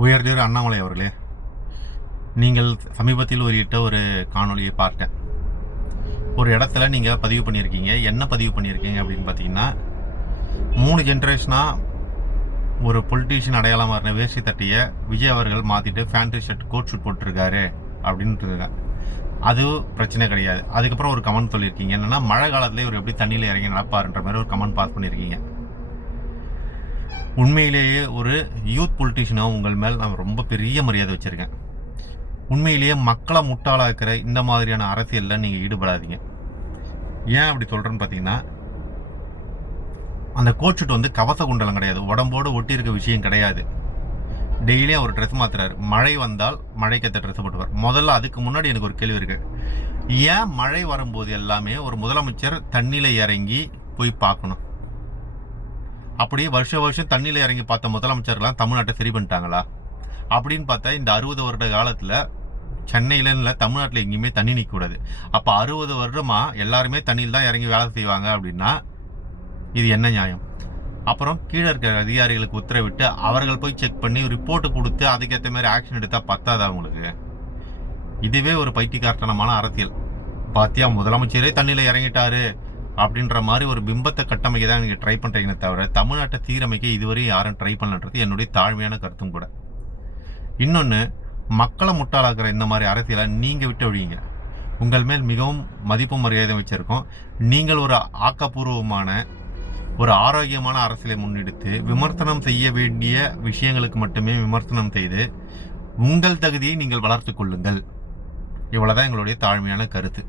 உயர்திரு அண்ணாமலை அவர்களே, நீங்கள் சமீபத்தில் வெளியிட்ட ஒரு காணொலியை பார்த்தேன். ஒரு இடத்துல நீங்கள் பதிவு பண்ணியிருக்கீங்க. என்ன பதிவு பண்ணியிருக்கீங்க அப்படின்னு பார்த்தீங்கன்னா, 3 ஜென்ரேஷனாக ஒரு பொலிட்டீஷியன் அடையாளமாக இருந்த வேஷ்டி தட்டியை விஜய் அவர்கள் மாற்றிட்டு ஃபேண்ட்ரி ஷர்ட் கோட் ஷூட் போட்டிருக்காரு அப்படின்ட்டு. அது பிரச்சனை கிடையாது. அதுக்கப்புறம் ஒரு கமெண்ட் சொல்லியிருக்கீங்க, என்னென்னா மழை காலத்தில் இவர் எப்படி தண்ணியில் இறங்கி நடப்பாருன்ற மாதிரி ஒரு கமெண்ட் பாஸ் பண்ணியிருக்கீங்க. உண்மையிலேயே ஒரு யூத் பொலிட்டீஷியனாக உங்கள் மேல் நான் ரொம்ப பெரிய மரியாதை வச்சுருக்கேன். உண்மையிலேயே மக்களை முட்டாளாக்குற இந்த மாதிரியான அரசியலில் நீங்கள் ஈடுபடாதீங்க. ஏன் அப்படி சொல்கிறேன்னு பார்த்தீங்கன்னா, அந்த கோட்ஷூட் வந்து கவச குண்டலம் கிடையாது, உடம்போடு ஒட்டி இருக்க விஷயம் கிடையாது. டெய்லியும் அவர் ட்ரெஸ் மாற்றுறாரு. மழை வந்தால் மழைக்கேற்ற ட்ரெஸ் போட்டுவார். முதல்ல அதுக்கு முன்னாடி எனக்கு ஒரு கேள்வி இருக்குது. ஏன் மழை வரும்போது எல்லாமே ஒரு முதலமைச்சர் தண்ணியில் இறங்கி போய் பார்க்கணும்? அப்படி வருஷம் தண்ணியில் இறங்கி பார்த்த முதலமைச்சர்லாம் தமிழ்நாட்டை சரி பண்ணிட்டாங்களா அப்படின்னு பார்த்தா, இந்த 60 வருட காலத்தில் சென்னையில் இல்லை, தமிழ்நாட்டில் எங்கேயுமே தண்ணி நிற்கக்கூடாது. அப்போ 60 வருடமாக எல்லாருமே தண்ணியில் தான் இறங்கி வேலை செய்வாங்க அப்படின்னா இது என்ன நியாயம்? அப்புறம் கீழே இருக்கிற அதிகாரிகளுக்கு உத்தரவிட்டு அவர்கள் போய் செக் பண்ணி ரிப்போர்ட்டு கொடுத்து அதுக்கேற்ற மாதிரி ஆக்ஷன் எடுத்தால் பத்தாதா உங்களுக்கு? இதுவே ஒரு பைத்தியக்காரத்தனமான அரசியல். பாத்தியா, முதலமைச்சரே தண்ணியில் இறங்கிட்டாரு அப்படின்ற மாதிரி ஒரு பிம்பத்தை கட்டமைக்க தான் நீங்கள் ட்ரை பண்ணுறீங்கன்னு தவிர தமிழ்நாட்டை சீரமைக்க இதுவரை யாரும் ட்ரை பண்ணலன்றது என்னுடைய தாழ்மையான கருத்தும் கூட. இன்னொன்று, மக்களை முட்டாளாக்குற இந்த மாதிரி அரசியலை நீங்கள் விட்டு ஒழியுங்க. உங்கள் மேல் மிகவும் மதிப்பும் மரியாதை வச்சுருக்கோம். நீங்கள் ஒரு ஆக்கப்பூர்வமான ஒரு ஆரோக்கியமான அரசியலை முன்னெடுத்து விமர்சனம் செய்ய வேண்டிய விஷயங்களுக்கு மட்டுமே விமர்சனம் செய்து உங்கள் தகுதியை நீங்கள் வளர்த்து கொள்ளுங்கள். இவ்வளவுதான் எங்களுடைய தாழ்மையான கருத்து.